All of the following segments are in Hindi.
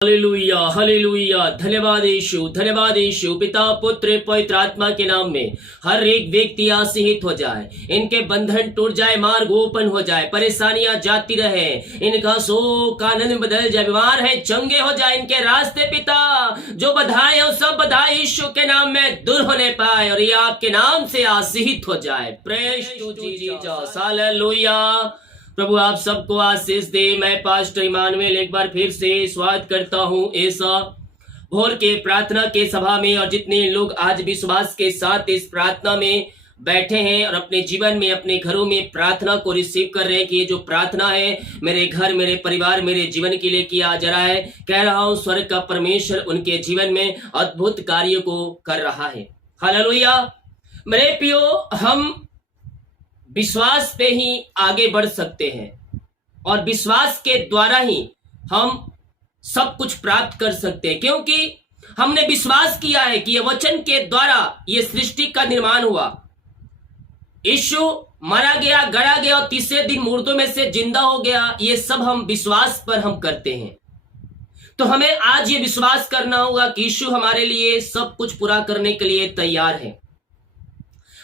Hallelujah hallelujah. धन्यवाद यीशु, धन्यवाद यीशु। पिता पुत्र पवित्र आत्मा के नाम में हर एक व्यक्ति आशीषित हो जाए, इनके बंधन टूट जाए, मार्ग ओपन हो जाए, परेशानियां जाती रहे, इनका शोक आनंद बदल जाए, बीमार है चंगे हो जाए, इनके रास्ते पिता जो बधाई है सब बधाई यीशु के नाम में दूर होने पाए और ये आपके नाम से आशीषित हो जाए। Praise to Jesus, hallelujah. प्रभु आप सबको आशीष दे। मैं पास्टर इमानुएल एक बार फिर से स्वागत करता हूं ऐसा भोर के प्रार्थना के सभा में, और जितने लोग आज विश्वास के साथ इस प्रार्थना में बैठे हैं और अपने जीवन में अपने घरों में प्रार्थना को रिसीव कर रहे हैं कि ये जो प्रार्थना है मेरे घर, मेरे परिवार, मेरे जीवन के लिए किया जा रहा है, कह रहा हूं स्वर्ग का परमेश्वर उनके जीवन में अद्भुत कार्य को कर रहा है। हालेलुया। मेरे प्रियो, हम विश्वास पे ही आगे बढ़ सकते हैं और विश्वास के द्वारा ही हम सब कुछ प्राप्त कर सकते हैं, क्योंकि हमने विश्वास किया है कि ये वचन के द्वारा ये सृष्टि का निर्माण हुआ। यीशु मारा गया, गड़ा गया और तीसरे दिन मुर्दों में से जिंदा हो गया। ये सब हम विश्वास पर हम करते हैं। तो हमें आज ये विश्वास करना होगा कि यीशु हमारे लिए सब कुछ पूरा करने के लिए तैयार है।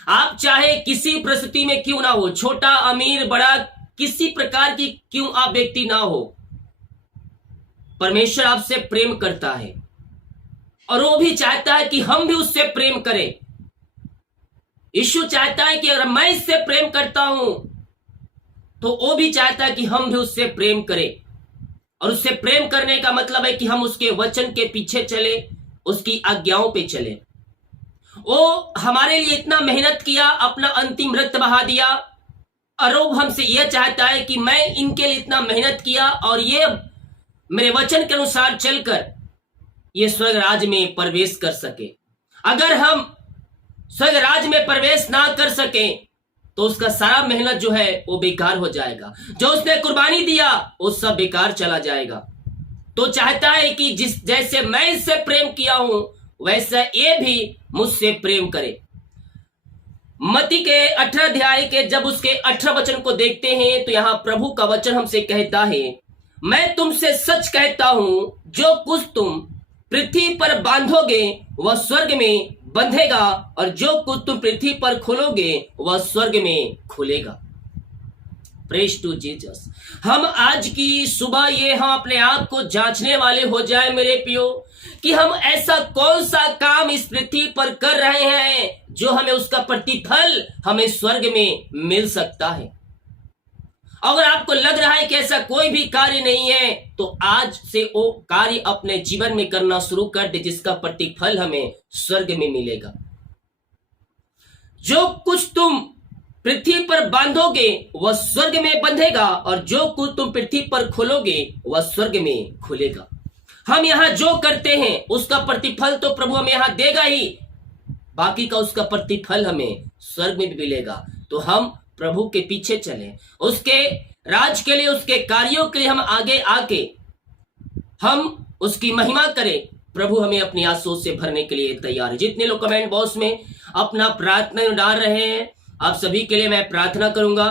आप चाहे किसी परिस्थिति में क्यों ना हो, छोटा अमीर बड़ा किसी प्रकार की क्यों आप व्यक्ति ना हो, परमेश्वर आपसे प्रेम करता है और वो भी चाहता है कि हम भी उससे प्रेम करें। यीशु चाहता है कि अगर मैं इससे प्रेम करता हूं तो वो भी चाहता है कि हम भी उससे प्रेम करें। और उससे प्रेम करने का मतलब है कि हम उसके वचन के पीछे चले, उसकी आज्ञाओं पे चले। वो हमारे लिए इतना मेहनत किया, अपना अंतिम रक्त बहा दिया, और वो हमसे यह चाहता है कि मैं इनके लिए इतना मेहनत किया और ये मेरे वचन के अनुसार चलकर ये स्वर्ग राज में प्रवेश कर सके। अगर हम स्वर्ग राज में प्रवेश ना कर सके तो उसका सारा मेहनत जो है वो बेकार हो जाएगा। जो उसने कुर्बानी दिया वो सब बेकार चला जाएगा। तो चाहता है कि जैसे मैं इससे प्रेम किया हूं वैसा ये भी मुझसे प्रेम करे। मत्ती के 18 अध्याय के जब उसके 18 वचन को देखते हैं तो यहां प्रभु का वचन हमसे कहता है, मैं तुमसे सच कहता हूं, जो कुछ तुम पृथ्वी पर बांधोगे वह स्वर्ग में बंधेगा, और जो कुछ तुम पृथ्वी पर खोलोगे वह स्वर्ग में खुलेगा। Praise to Jesus. हम आज की सुबह ये हम अपने आप को जांचने वाले हो जाए मेरे प्रियो, कि हम ऐसा कौन सा काम इस पृथ्वी पर कर रहे हैं जो हमें उसका प्रतिफल हमें स्वर्ग में मिल सकता है। अगर आपको लग रहा है कि ऐसा कोई भी कार्य नहीं है तो आज से वो कार्य अपने जीवन में करना शुरू कर दे जिसका प्रतिफल हमें स्वर्ग में मिलेगा। जो कुछ तुम पृथ्वी पर बांधोगे वह स्वर्ग में बंधेगा, और जो कुछ तुम पृथ्वी पर खोलोगे वह स्वर्ग में खुलेगा। हम यहां जो करते हैं उसका प्रतिफल तो प्रभु हमें यहां देगा ही, बाकी का उसका प्रतिफल हमें स्वर्ग में भी मिलेगा। तो हम प्रभु के पीछे चलें, उसके राज के लिए, उसके कार्यों के लिए हम आगे आके हम उसकी महिमा करें। प्रभु हमें अपनी आंसुओं से भरने के लिए तैयार है। जितने लोग कमेंट बॉक्स में अपना प्रार्थना डाल रहे हैं, आप सभी के लिए मैं प्रार्थना करूंगा।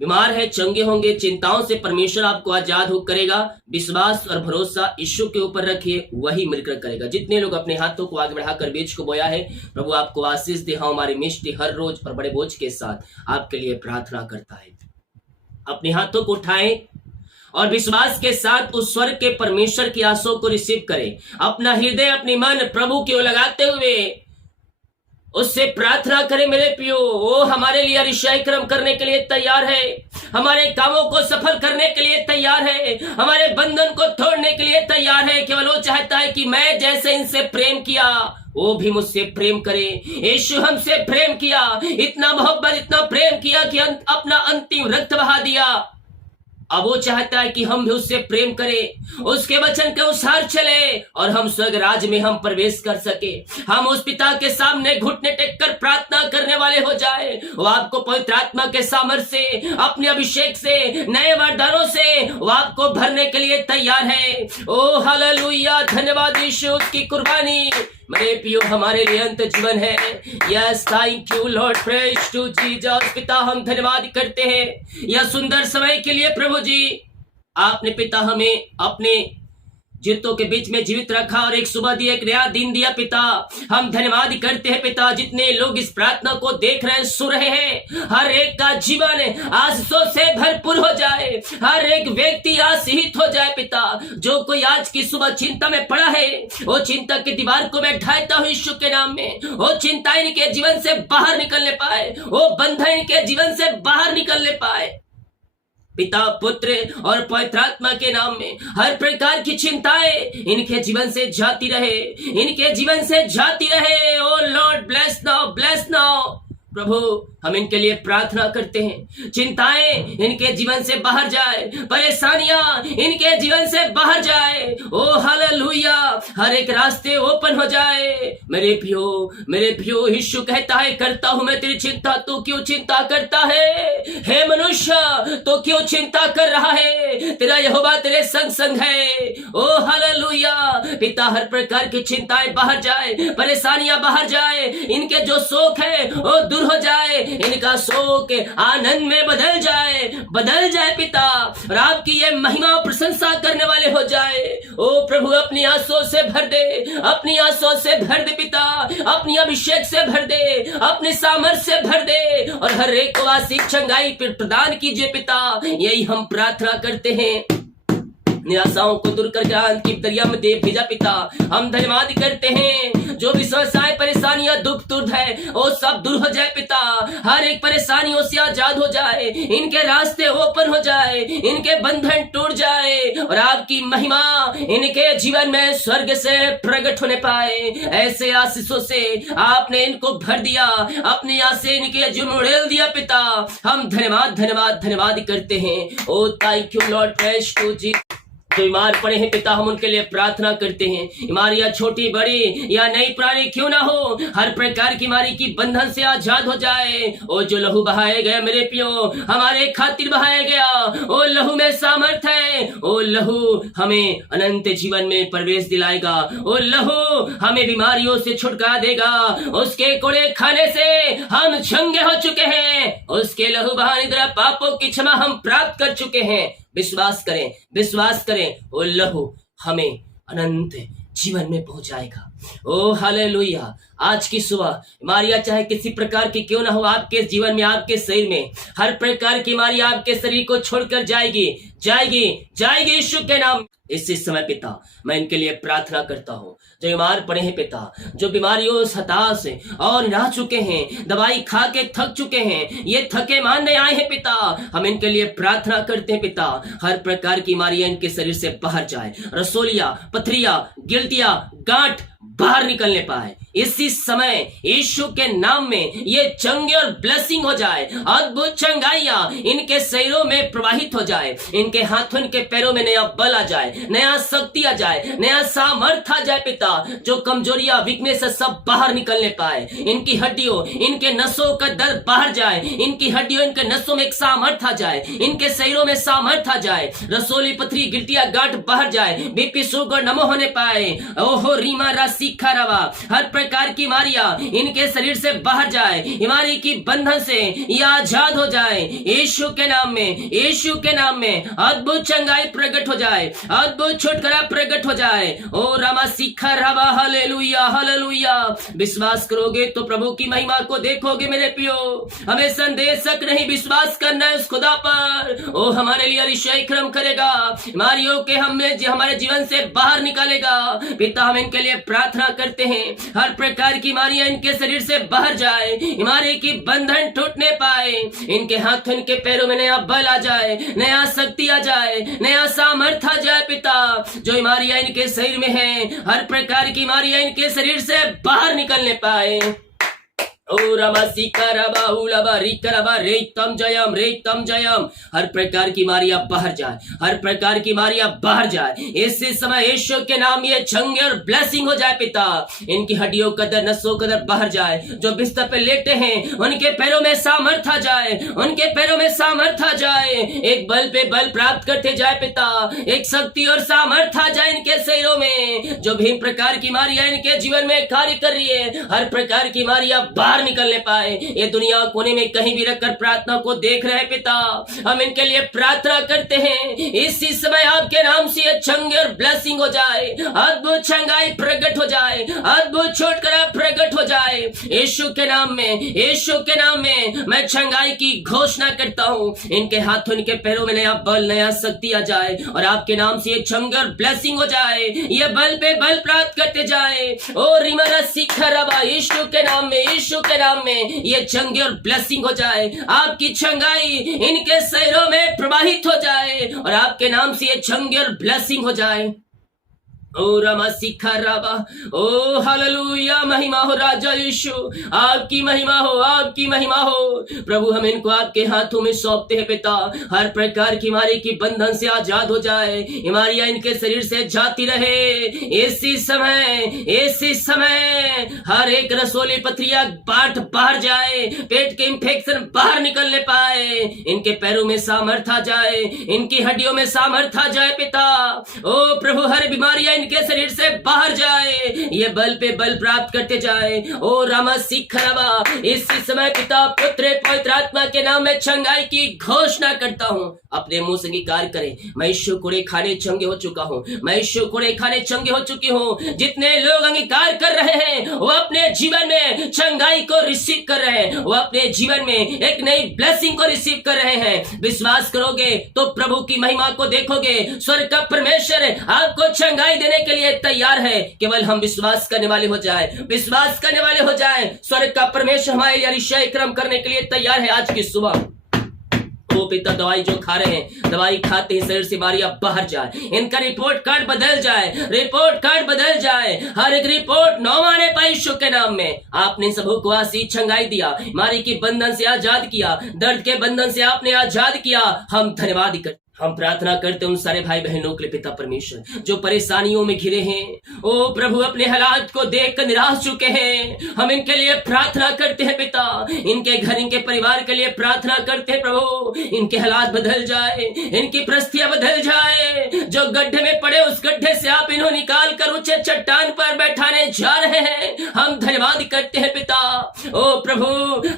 बीमार है चंगे होंगे, चिंताओं से परमेश्वर आपको आजाद हो करेगा। विश्वास और भरोसा यीशु के ऊपर रखिए, वही मिलकर करेगा। जितने लोग अपने हाथों को आगे बढ़ाकर बीज को बोया है, प्रभु आपको आशीष दे। हाँ, हमारी मिष्टी हर रोज और बड़े बोझ के साथ आपके लिए प्रार्थना करता है। अपने हाथों को उठाएं और विश्वास के साथ उस स्वर्ग के परमेश्वर की आशीषों को रिसीव करें। अपना हृदय, अपनी मन प्रभु की ओर लगाते हुए उससे प्रार्थना करें मेरे प्रियो। वो हमारे लिए अतिशय कर्म करने के लिए तैयार है, हमारे कामों को सफल करने के लिए तैयार है, हमारे बंधन को तोड़ने के लिए तैयार है। केवल वो चाहता है कि मैं जैसे इनसे प्रेम किया वो भी मुझसे प्रेम करे। यीशु हमसे प्रेम किया, इतना मोहब्बत, इतना प्रेम किया कि अपना अंतिम रक्त बहा दिया। अब वो चाहता है कि हम भी उससे प्रेम करें, उसके वचन के अनुसार चले और हम स्वर्ग राज में हम प्रवेश कर सके। हम उस पिता के सामने घुटने टेक कर प्रार्थना करने वाले हो जाए। वो आपको पवित्र आत्मा के सामर्थ्य से, अपने अभिषेक से, नए वरदानों से वो आपको भरने के लिए तैयार है। ओ हालेलुया, धन्यवाद यीशु, उसकी कुर्बानी मेरे प्रियो हमारे लिए अंत जीवन है। Yes, thank you Lord, praise to Jesus. पिता हम धन्यवाद करते हैं यह सुंदर समय के लिए। प्रभु जी, आपने पिता हमें अपने जितों के बीच में जीवित रखा और एक सुबह दी, एक नया दिन दिया पिता। हम धन्यवाद करते हैं पिता, जितने लोग इस प्रार्थना को देख रहे हैं, सुन रहे हैं, हर एक का जीवन आशीषों से भरपूर हो जाए, हर एक व्यक्ति आशीषित हो जाए पिता। जो कोई आज की सुबह चिंता में पड़ा है, वो चिंता की दीवार को मैं ढाता हूँ यीशु के नाम में। वो चिंता इनके जीवन से बाहर निकलने पाए, वो बंधन इनके जीवन से बाहर निकलने पाए पिता, पुत्र और पवित्र आत्मा के नाम में। हर प्रकार की चिंताएं इनके जीवन से जाती रहे, इनके जीवन से जाती रहे। O Lord bless now, bless now प्रभु। हम इनके लिए प्रार्थना करते हैं, चिंताएं इनके जीवन से बाहर जाए, परेशानियां इनके जीवन से बाहर जाए। ओ हालेलुया, हर एक रास्ते ओपन हो जाए। मेरे प्रियो यीशु कहता है, करता हूं मैं तेरी चिंता, तू क्यों चिंता करता है? हे मनुष्य, तो क्यों चिंता कर रहा है? तेरा यहोवा तेरे संग संग है। ओ हालेलुया पिता, हर प्रकार की चिंताएं बाहर जाए, परेशानियां बाहर जाए, इनके जो शोक है वो दूर हो जाए, इनका शोक आनंद में बदल जाए पिता, और आपकी ये महिमा प्रशंसा करने वाले हो जाए। ओ प्रभु, अपनी आंसुओं से भर दे, अपनी आंसुओं से भर दे पिता, अपनी अभिषेक से भर दे, अपने सामर्थ्य से भर दे, और हर एक को आशीष चंगाई प्रदान कीजिए पिता। यही हम प्रार्थना करते हैं। निराशाओं को दूर कर ज्ञान की दरिया में दे भेजा पिता। हम धन्यवाद करते हैं, जो भी समस्याएं, परेशानियां, दुख दुर्द है, वो सब दूर हो जाए पिता। हर एक परेशानियों से आजाद हो जाए, इनके रास्ते ओपन हो जाए, इनके बंधन टूट जाए, और आपकी महिमा इनके जीवन में स्वर्ग से प्रकट होने पाए। ऐसे आशीषों से आपने इनको भर दिया, अपनी आस से इनके जीवन में उड़ेल दिया पिता। हम धन्यवाद करते हैं। O thank you Lord, praise to जी। जो बीमार पड़े हैं पिता, हम उनके लिए प्रार्थना करते हैं। बीमारियां छोटी बड़ी या नई पुरानी क्यों ना हो, हर प्रकार की बीमारी की बंधन से आजाद हो जाए। ओ जो लहू बहाया गया मेरे पियो, हमारे खातिर बहाया गया, ओ लहू में सामर्थ्य है। ओ लहू हमें अनंत जीवन में प्रवेश दिलाएगा। ओ लहू हमें बीमारियों से छुटकारा देगा। उसके कोड़े खाने से हम चंगे हो चुके हैं। उसके लहू बहाने द्वारा पापों की क्षमा हम प्राप्त कर चुके हैं। विश्वास करें। ओ लहू हमें अनंत जीवन में पहुंचाएगा। ओ हालेलुया। आज की सुबह बीमारियां चाहे किसी प्रकार की क्यों ना हो, आपके जीवन में, आपके शरीर में हर प्रकार की बीमारी आपके शरीर को छोड़कर जाएगी यीशु के नाम। इसी समय पिता, मैं इनके लिए प्रार्थना करता हूँ जो बीमार पड़े हैं पिता, जो बीमारियों हताश और निराश चुके हैं, दवाई खा के थक चुके हैं, ये थके मानने आए हैं पिता। हम इनके लिए प्रार्थना करते हैं पिता, हर प्रकार की बीमारियां इनके शरीर से बाहर जाए, रसोलिया, पथरिया, गिल्टिया, गांठ बाहर निकलने पाए। इसी समय यीशु के नाम में ये चंगे और ब्लेसिंग हो जाए। अद्भुत चंगाइयां इनके शरीरों में प्रवाहित हो जाए, इनके हाथों, इनके पैरों में नया बल आ जाए, नया शक्ति आ जाए, नया सामर्थ आ जाए पिता। जो कमजोरियां, वीकनेस है, सब बाहर निकलने पाए। इनकी हड्डियों, इनके नसों का दर्द बाहर जाए, इनकी हड्डियों, इनके नसों में एक सामर्थ आ जाए, इनके शरीरों में सामर्थ आ जाए। रसोली, पथरी, गिल्टिया, गांठ बाहर जाए, बीपी, शुगर नमो होने पाए। ओहो रीमा राशि खराबा, हर प्रकार की बीमारियां इनके शरीर से बाहर जाए, बीमारी की बंधन से ये आजाद हो जाए। यीशु के नाम में अद्भुत चंगाई प्रकट हो जाए, अद्भुत छुटकारा प्रकट हो जाए। ओ रामा सीखा रवा, हालेलुया। विश्वास करोगे तो प्रभु की महिमा को देखोगे मेरे पियो। हमें संदेशक नहीं, विश्वास करना है उस खुदा पर। ओ हमारे लिए अतिशय कर्म करेगा, बीमारियों के हमारे जीवन से बाहर निकालेगा पिता। हम इनके लिए प्रार्थना करते हैं, हर प्रकार की बीमारियां इनके शरीर से बाहर जाए, बीमारी की बंधन टूटने पाए, इनके हाथों, इनके पैरों में नया बल आ जाए, नया शक्ति आ जाए, नया सामर्थ्य आ जाए पिता। जो बीमारियां इनके शरीर में है, हर प्रकार की बीमारियां इनके शरीर से बाहर निकलने पाए। ओ रमा सीकरबा उलबा रिकरबा रेतम जयम। हर प्रकार की बीमारियां बाहर जाए, हर प्रकार की बीमारियां बाहर जाए। इसी समय यीशु के नाम ये चंगे और ब्लेसिंग हो जाए पिता। इनकी हड्डियों का दर्द, नसों का दर्द बाहर जाए। जो बिस्तर पे लेटे हैं, उनके पैरों में सामर्थ आ जाए, उनके पैरों में सामर्थ आ जाए। एक बल पे बल प्राप्त करते जाए पिता, एक शक्ति और सामर्थ आ जाए इनके शरीरों में। जो भी प्रकार की बीमारियां इनके जीवन में कार्य कर रही है, हर प्रकार की बीमारियां बाहर बाहर निकलने पाए। ये दुनिया कोने में कहीं भी रखकर प्रार्थना को देख रहे पिता, हम इनके लिए प्रार्थना करते हैं इसी समय आपके नाम से ये चंगे और ब्लेसिंग हो जाए, अद्भुत चंगाई प्रकट हो जाए, अद्भुत छुटकारा प्रकट हो जाए। यीशु के नाम में, यीशु के नाम में मैं चंगाई की घोषणा करता हूँ। इनके हाथों, इनके पैरों में नया बल, नया शक्ति आ जाए और आपके नाम से ये चंगे और ब्लेसिंग हो जाए। ये बल पे बल प्राप्त करते जाए। ओ रिमरा सीखा रबा, यीशु के नाम में, यीशु के नाम में ये चंगे और ब्लेसिंग हो जाए। आपकी चंगाई इनके शरीरों में प्रवाहित हो जाए और आपके नाम से ये चंगे और ब्लेसिंग हो जाए। ओ रमा सीखा रबा, ओ हालेलुया, महिमा हो राजा यीशु, आपकी महिमा हो, आपकी महिमा हो। प्रभु हम इनको आपके हाथों में सौंपते हैं पिता। हर प्रकार की बीमारी की बंधन से आजाद हो जाए, बीमारियां इनके शरीर से जाती रहे। इसी समय हर एक रसोली पथरिया पाठ बाहर जाए, पेट के इंफेक्शन बाहर निकलने पाए, इनके पैरों में सामर्थ आ जाए, इनकी हड्डियों में सामर्थ आ जाए पिता। ओ प्रभु हर बीमारियां इनके शरीर से बाहर जाए, ये बल पे बल प्राप्त करते जाए। ओ रामा सीखरवा, इसी समय पिता, पुत्र, पवित्र आत्मा के नाम में चंगाई की घोषणा करता हूँ। अपने मुंह से अंगीकार करें, मैं यीशु कुड़े खाने चंगे हो चुका हूँ, मैं यीशु कुड़े खाने चंगे हो चुकी हूँ। जितने लोग अंगीकार कर रहे हैं वो अपने जीवन में चंगाई को रिसीव कर रहे हैं, वो अपने जीवन में एक नई ब्लेसिंग को रिसीव कर रहे हैं। विश्वास करोगे तो प्रभु की महिमा को देखोगे। स्वर्ग का परमेश्वर आपको चंगाई देने के लिए तैयार है, केवल हम विश्वास करने वाले हो जाए, विश्वास करने वाले हो जाए। स्वर्ग का परमेश्वर हमारे लिए अतिशय क्रम करने के लिए तैयार है। आज की सुबह ओ पिता, दवाई जो खा रहे हैं, दवाई खाते ही शरीर से बीमारियां बाहर जाए, इनका रिपोर्ट कार्ड बदल जाए, रिपोर्ट कार्ड बदल जाए। हर एक रिपोर्ट नौ माने पाई यीशु के नाम में। आपने सबों को आशीष चंगाई दिया, बीमारी के बंधन से आजाद किया, दर्द के बंधन से आपने आजाद किया। हम धन्यवाद करते, हम प्रार्थना करते उन सारे भाई बहनों के लिए पिता परमेश्वर जो परेशानियों में घिरे हैं। ओ प्रभु, अपने हालात को देखकर निराश चुके हैं, हम इनके लिए प्रार्थना करते हैं पिता। इनके घर, इनके परिवार के लिए प्रार्थना करते हैं प्रभु। इनके हालात बदल जाए, इनकी परिस्थितियां बदल जाए। जो गड्ढे में पड़े उस गड्ढे से आप इन्हों निकाल कर ऊंचे चट्टान पर बैठाने जा रहे हैं। हम धन्यवाद करते हैं पिता। ओ प्रभु,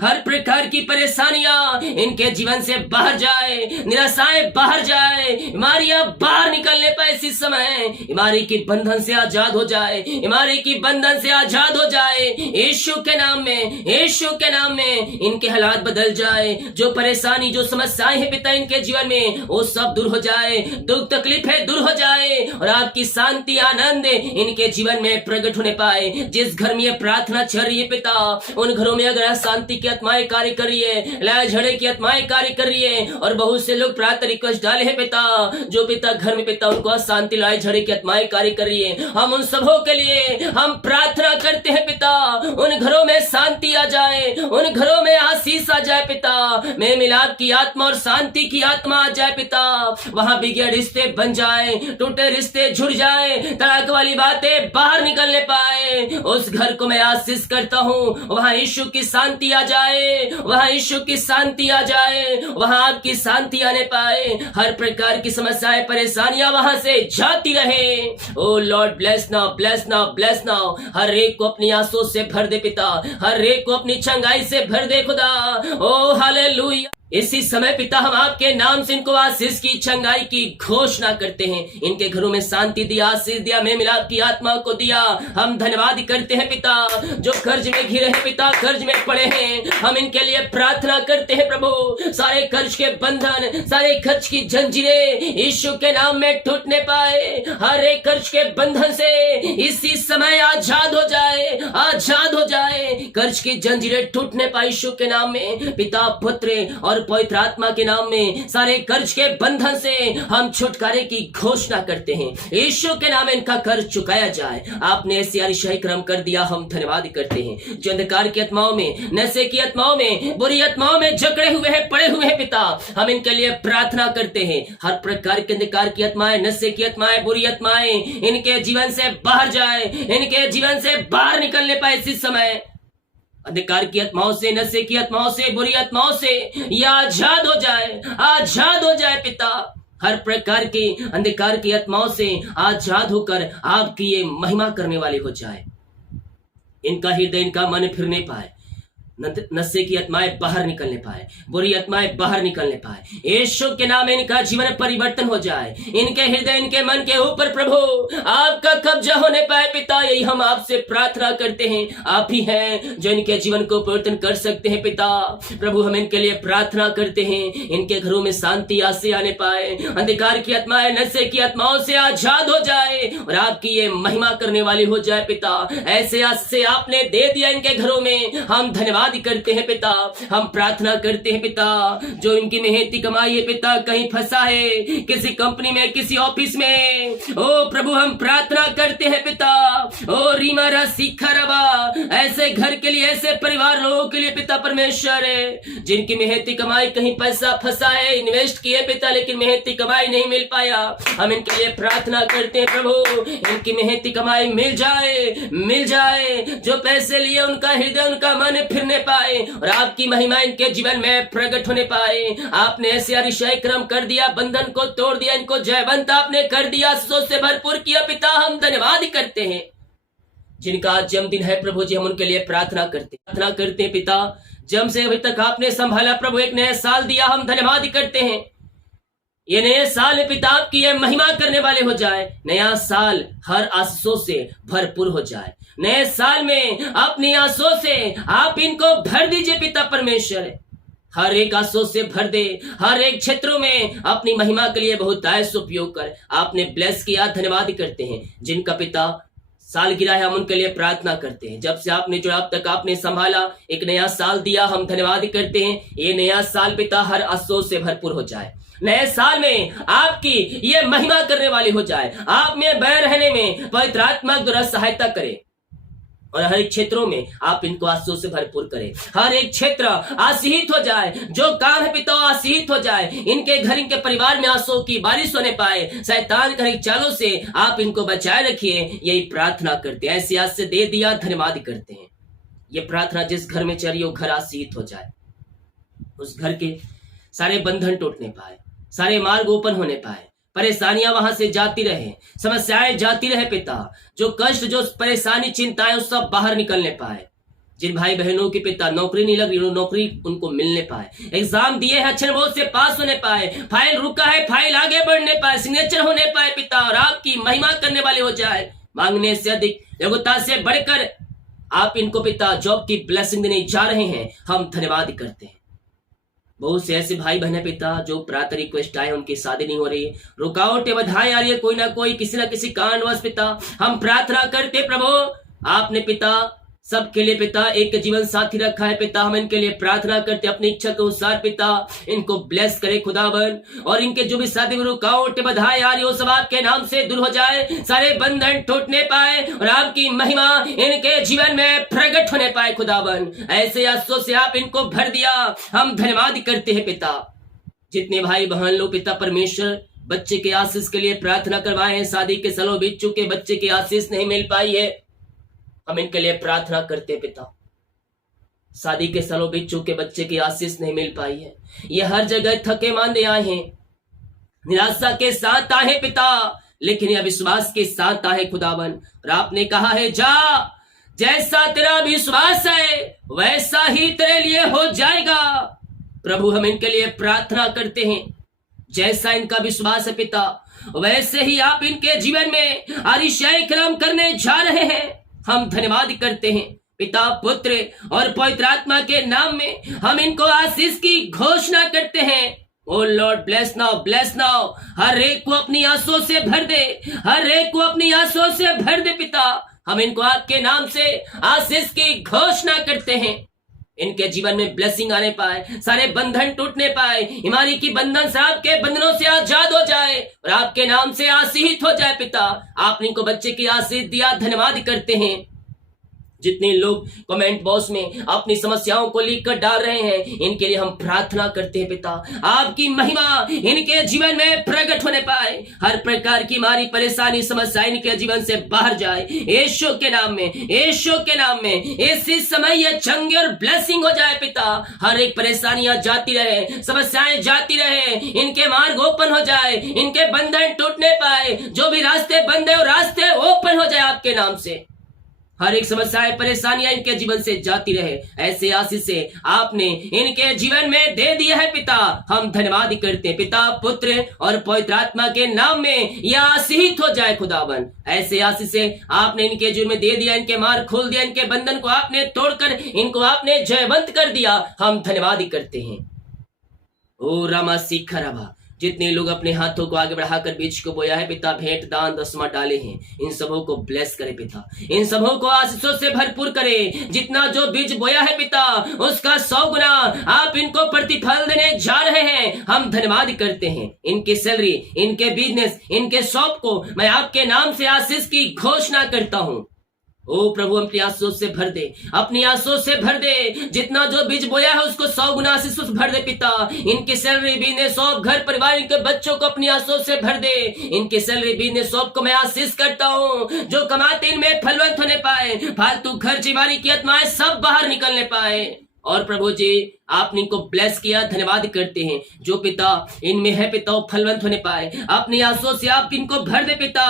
हर प्रकार की परेशानियां इनके जीवन से बाहर जाए, निराशाएं बाहर जाए, बीमारियां बाहर निकलने पाए। इसी समय बीमारी की बंधन से आजाद हो जाए, बीमारी की बंधन से आजाद हो जाए। यीशु के नाम में, यीशु के नाम में इनके हालात बदल जाए। जो परेशानी, जो समस्याएं हैं पिता इनके जीवन में, वो सब दूर हो जाए, दुख तकलीफें दूर हो जाए और आपकी शांति, आनंद इनके जीवन में प्रकट होने पाए। जिस घर में ये प्रार्थना चल रही है पिता, उन घरों में अगर शांति की आत्माएं कार्य कर रही है, लय झगड़े की आत्माएं कार्य कर रही है और बहुत से लोग प्रार्थना रिक्वेस्ट डाले हैं पिता, जो पिता घर में पिता उनको शांति, लय झगड़े की आत्माएं कार्य कर रही है। हम उन सबों के लिए हम प्रार्थना करते हैं पिता, उन घरों में शांति आ जाए, उन घरों में आशीष आ जाए पिता। में मिलाप की आत्मा और शांति की आत्मा आ जाए पिता। वहां बिगड़े रिश्ते बन जाए, टूटे रिश्ते जुड़ जाए, तलाक वाली बातें बाहर निकलने पाए। उस घर को मैं आशीष करता हूँ, वहां यीशु की शांति आ जाए, वहां यीशु की शांति आ जाए, वहां आपकी शांति आने पाए। हर प्रकार की समस्याएं, परेशानियां वहां से जाती रहे। O Lord, bless now, bless now, bless now. हर एक को अपनी आंसू से भर दे पिता, हर एक को अपनी चंगाई से भर दे खुदा। ओ हालेलुया। इसी समय पिता, हम आपके नाम से इनको आशीष की, चंगाई की घोषणा करते हैं। इनके घरों में शांति दिया, आशीष दिया, में मिलाप की आत्मा को दिया। हम धन्यवाद करते हैं पिता। जो कर्ज में घिरे हैं पिता, कर्ज में पड़े हैं, हम इनके लिए प्रार्थना करते हैं प्रभु। सारे कर्ज के बंधन, सारे कर्ज की जंजीरें यीशु के नाम में टूटने पाए। हर एक कर्ज के बंधन से इसी समय आजाद हो जाए, आजाद हो जाए। कर्ज की जंजीरें टूटने पाए यीशु के नाम में। पिता, पुत्र और पवित्र आत्मा के नाम में सारे कर्ज के बंधन से हम छुटकारे की घोषणा करते हैं। यीशु के नाम में इनका कर्ज चुकाया जाए। आपने ऐसे अतिशय क्रम कर दिया, हम धन्यवाद करते हैं। जो अंधकार की आत्माओं में, नशे की आत्माओं में, बुरी आत्माओं में जकड़े हुए हैं, पड़े हुए हैं पिता, हम इनके लिए प्रार्थना करते हैं। हर प्रकार के अंधकार की आत्माएं, नशे की आत्माएं, बुरी आत्माएं इनके जीवन से बाहर जाए, इनके जीवन से बाहर निकलने पाए। इसी समय अंधकार की आत्माओं से, नशे की आत्माओं से, बुरी आत्माओं से ये आजाद हो जाए, आजाद हो जाए पिता। हर प्रकार की अंधकार की आत्माओं से आजाद होकर आपकी ये महिमा करने वाले हो जाए। इनका हृदय, इनका मन फिरने पाए, नशे की आत्माएं बाहर निकलने पाए, बुरी आत्माएं बाहर निकलने पाए। यीशु के नाम में इनका जीवन परिवर्तन हो जाए, इनके हृदय इनके मन के ऊपर प्रभु आपका कब्जा होने पाए। पिता, यही हम आपसे प्रार्थना करते हैं। आप ही हैं जो इनके जीवन को परिवर्तन कर सकते हैं। पिता प्रभु, हम इनके लिए प्रार्थना करते हैं, इनके घरों में शांति आसे आने पाए, अंधकार की आत्माएं नशे की आत्माओं से आजाद हो जाए और आपकी ये महिमा करने वाली हो जाए। पिता, ऐसे आज से आपने दे दिया इनके घरों में, हम धन्यवाद करते हैं। पिता, हम प्रार्थना करते हैं पिता, जो इनकी मेहनती कमाई है पिता कहीं फंसा है, किसी कंपनी में, किसी ऑफिस में, ओ प्रभु हम प्रार्थना करते हैं पिता, ओ रीमारा सीखा रबा, ऐसे घर के लिए, ऐसे परिवार लोगों के लिए पिता परमेश्वर है जिनकी मेहनती कमाई कहीं पैसा फंसा है, इन्वेस्ट किए पिता लेकिन मेहनती कमाई नहीं मिल पाया, हम इनके लिए प्रार्थना करते हैं प्रभु, इनकी मेहनती कमाई मिल जाए, जो पैसे लिए उनका हृदय उनका मन फिरने पाए और आपकी महिमा इनके जीवन में प्रकट होने पाए। आपने ऐसे अतिशय क्रम कर दिया, बंधन को तोड़ दिया, इनको जयवंत आपने कर दिया, सोच से भरपूर किया। पिता, हम धन्यवाद करते हैं। जिनका आज जन्मदिन है प्रभु जी, हम उनके लिए प्रार्थना करते हैं पिता, जन्म से अभी तक आपने संभाला प्रभु, एक नया साल दिया, हम धन्यवाद करते हैं। ये नए साल में पिता आपकी ये महिमा करने वाले हो जाए, नया साल हर आशीषों से भरपूर हो जाए, नए साल में अपनी आशीषों से आप इनको भर दीजिए पिता परमेश्वर, हर एक आशीषों से भर दे, हर एक क्षेत्रों में अपनी महिमा के लिए बहुत आयस उपयोग कर आपने ब्लेस किया, धन्यवाद करते हैं। जिनका पिता साल गिरा है हम उनके लिए प्रार्थना करते हैं, जब से आपने जो अब तक आपने संभाला एक नया साल दिया, हम धन्यवाद करते हैं। ये नया साल पिता हर आशीषों से भरपूर हो जाए, नए साल में आपकी ये महिमा करने वाली हो जाए, आप में बने रहने में पवित्र आत्मा द्वारा सहायता करे और हर एक क्षेत्रों में आप इनको आशीषों से भरपूर करें, हर एक क्षेत्र आशीषित हो जाए, जो काम है पिता आशीषित हो जाए, इनके घर इनके परिवार में आशीषों की बारिश होने पाए, शैतान की चालों से आप इनको बचाए रखिए, यही प्रार्थना करते हैं। ऐसे आज से दे दिया, धन्यवाद करते हैं। ये प्रार्थना जिस घर में चली वो घर आशीषित हो जाए, उस घर के सारे बंधन टूटने पाए, सारे मार्ग ओपन होने पाए, परेशानियां वहां से जाती रहे, समस्याएं जाती रहे पिता, जो कष्ट जो परेशानी चिंताएं उस सब बाहर निकलने पाए। जिन भाई बहनों की पिता नौकरी नहीं लग रही, नौकरी उनको मिलने पाए, एग्जाम दिए हैं अच्छे नंबरों से पास होने पाए, फाइल रुका है फाइल आगे बढ़ने पाए, सिग्नेचर होने पाए पिता, और आपकी महिमा करने वाले हो जाए, मांगने से अधिक योग्यता से बढ़कर आप इनको पिता जॉब की ब्लेसिंग देने जा रहे हैं, हम धन्यवाद करते हैं। बहुत से ऐसे भाई बहन पिता जो प्रार्थना रिक्वेस्ट आए, उनकी शादी नहीं हो रही है, रुकावटें बाधाएं आ रही है, कोई ना कोई किसी ना किसी कारणवश पिता हम प्रार्थना करते प्रभु, आपने पिता सबके लिए पिता एक जीवन साथी रखा है पिता, हम इनके लिए प्रार्थना करते अपनी इच्छा के अनुसार पिता इनको ब्लेस करे खुदावन, और इनके जो भी शादी में रुकावट बधाई आ रही हो सब आपके नाम से दूर हो जाए, सारे बंधन टूटने पाए और आपकी महिमा इनके जीवन में प्रकट होने पाए खुदावन। ऐसे आशीषों से आप इनको भर दिया, हम धन्यवाद करते हैं पिता। जितने भाई बहन लोग पिता परमेश्वर बच्चे के आशीष के लिए प्रार्थना करवाए हैं, शादी के सालों बीत चुके, बच्चे की आशीष नहीं मिल पाई है, हम इनके लिए प्रार्थना करते पिता। शादी के सालों बीत चुके, बच्चे की आशीष नहीं मिल पाई है, ये हर जगह थके मांदे आए हैं, निराशा के साथ आए पिता, लेकिन यह विश्वास के साथ आए खुदावन, और आपने कहा है जा जैसा तेरा विश्वास है वैसा ही तेरे लिए हो जाएगा। प्रभु हम इनके लिए प्रार्थना करते हैं, जैसा इनका विश्वास है पिता वैसे ही आप इनके जीवन में अतिशय कर्म करने जा रहे हैं, हम धन्यवाद करते हैं पिता पुत्र और पवित्र आत्मा के नाम में हम इनको आशीष की घोषणा करते हैं। ओ लॉर्ड ब्लेस नाउ, हर एक को अपनी आंसुओं से भर दे, हर एक को अपनी आंसुओं से भर दे पिता, हम इनको आपके नाम से आशीष की घोषणा करते हैं, इनके जीवन में ब्लेसिंग आने पाए, सारे बंधन टूटने पाए, ईमानी की बंधन से आपके बंधनों से आजाद हो जाए और आपके नाम से आशीषित हो जाए पिता। आपने इनको बच्चे की आशीष दिया, धन्यवाद करते हैं। जितने लोग कमेंट बॉक्स में अपनी समस्याओं को लिखकर डाल रहे हैं, इनके लिए हम प्रार्थना करते हैं पिता, आपकी महिमा इनके जीवन में प्रकट होने पाए, हर प्रकार की मारी परेशानी समस्या इनके जीवन से बाहर जाए, यीशु के नाम में, यीशु के नाम में इसी समय ये चंगे और ब्लेसिंग हो जाए पिता। हर एक परेशानियां जाती रहे, समस्याएं जाती रहे, इनके मार्ग ओपन हो जाए, इनके बंधन टूटने पाए, जो भी रास्ते बंद है वो रास्ते ओपन हो जाए आपके नाम से। हर एक समस्याएं परेशानियां इनके जीवन से जाती रहे। ऐसे आशीष से आपने इनके जीवन में दे दिया है पिता, हम धन्यवाद करते हैं। पिता, पुत्र और पवित्र आत्मा के नाम में यह आशीषित हो जाए खुदावन। ऐसे आशीष से आपने इनके जीवन में दे दिया, इनके मार्ग खोल दिया, इनके बंधन को आपने तोड़कर इनको आपने जयवंत कर दिया, हम धन्यवाद करते हैं। ओ रामा सीखराबा, जितने लोग अपने हाथों को आगे बढ़ाकर बीज को बोया है पिता, भेंट दान दसवां डाले हैं, इन सबों को ब्लेस करे पिता, इन सबों को आशीषों से भरपूर करे। जितना जो बीज बोया है पिता, उसका 100 गुना आप इनको प्रतिफल देने जा रहे हैं, हम धन्यवाद करते हैं। इनकी सैलरी, इनके बिजनेस, इनके शॉप को मैं आपके नाम से आशीष की घोषणा करता हूं। ओ प्रभु, अपनी आंसुओं से भर दे, अपनी आंसुओं से भर दे। जितना जो बीज बोया है उसको 100 गुना आशीषों से भर दे पिता। इनकी सैलरी, बिजनेस, शॉप, घर परिवार, इनके बच्चों को अपनी आंसुओं से भर दे। इनकी सैलरी, बिजनेस, शॉप को मैं आशीष करता हूँ। जो कमाते इनमें फलवंत होने पाए, फालतू खर्चीबारी की आत्माएं सब बाहर निकलने पाए। और प्रभु जी, आपने इनको ब्लेस किया, धन्यवाद करते हैं। जो पिता इनमें है पिता, वो फलवंत होने पाए, अपनी आंसुओं से आप इनको भर दे पिता।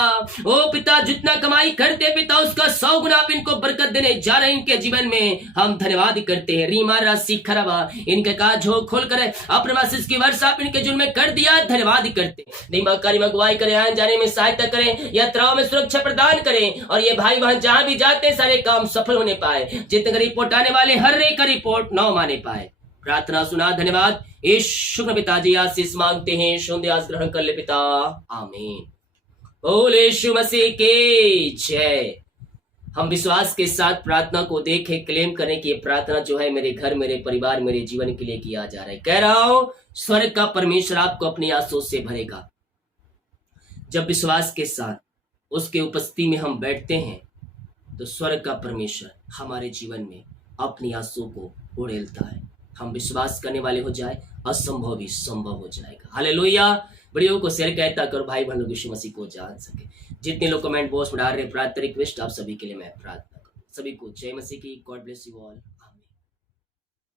ओ पिता, जितना कमाई करते पिता, उसका 100 गुना आप इनको बरकत देने जा रहे हैं इनके जीवन में, हम धन्यवाद करते हैं। रीमा राशि खराबा, इनके काज हो खोल कर अपने आशीष की वर्षा आप इनके जीवन में कर दिया, धन्यवाद करते। दिमागकारी अगुवाई करें, आने जाने में सहायता करें, यात्राओं में सुरक्षा प्रदान करें, और ये भाई बहन जहां भी जाते हैं सारे काम सफल होने पाए। जितने रिपोर्ट आने वाले हर एक का रिपोर्ट न माने पाए। प्रार्थना सुना, धन्यवाद। यीशु के पिताजी आशीष मांगते हैं, शुद्ध ग्रहण कर ले पिता, आमीन। बोले यीशु मसीह के जय। हम विश्वास के साथ प्रार्थना को देखें, क्लेम करें कि ये प्रार्थना जो है मेरे घर, मेरे परिवार, मेरे जीवन के लिए किया जा रहा है। कह रहा हूं, स्वर्ग का परमेश्वर आपको अपनी आंसुओं से भरेगा। जब विश्वास के साथ उसके उपस्थिति में हम बैठते हैं तो स्वर्ग का परमेश्वर हमारे जीवन में अपनी आंसुओं को उड़ेलता है। हम विश्वास करने वाले हो जाए, असंभव भी संभव हो जाएगा। हालेलुया। वीडियो को शेयर करें ताकि और भाई बहन लोग यीशु मसीह को जान सके। जितने लोग कमेंट बॉक्स में डाल रहे प्रार्थना रिक्वेस्ट, आप सभी के लिए मैं प्रार्थना करूं। सभी को जय मसीह की। God bless you all.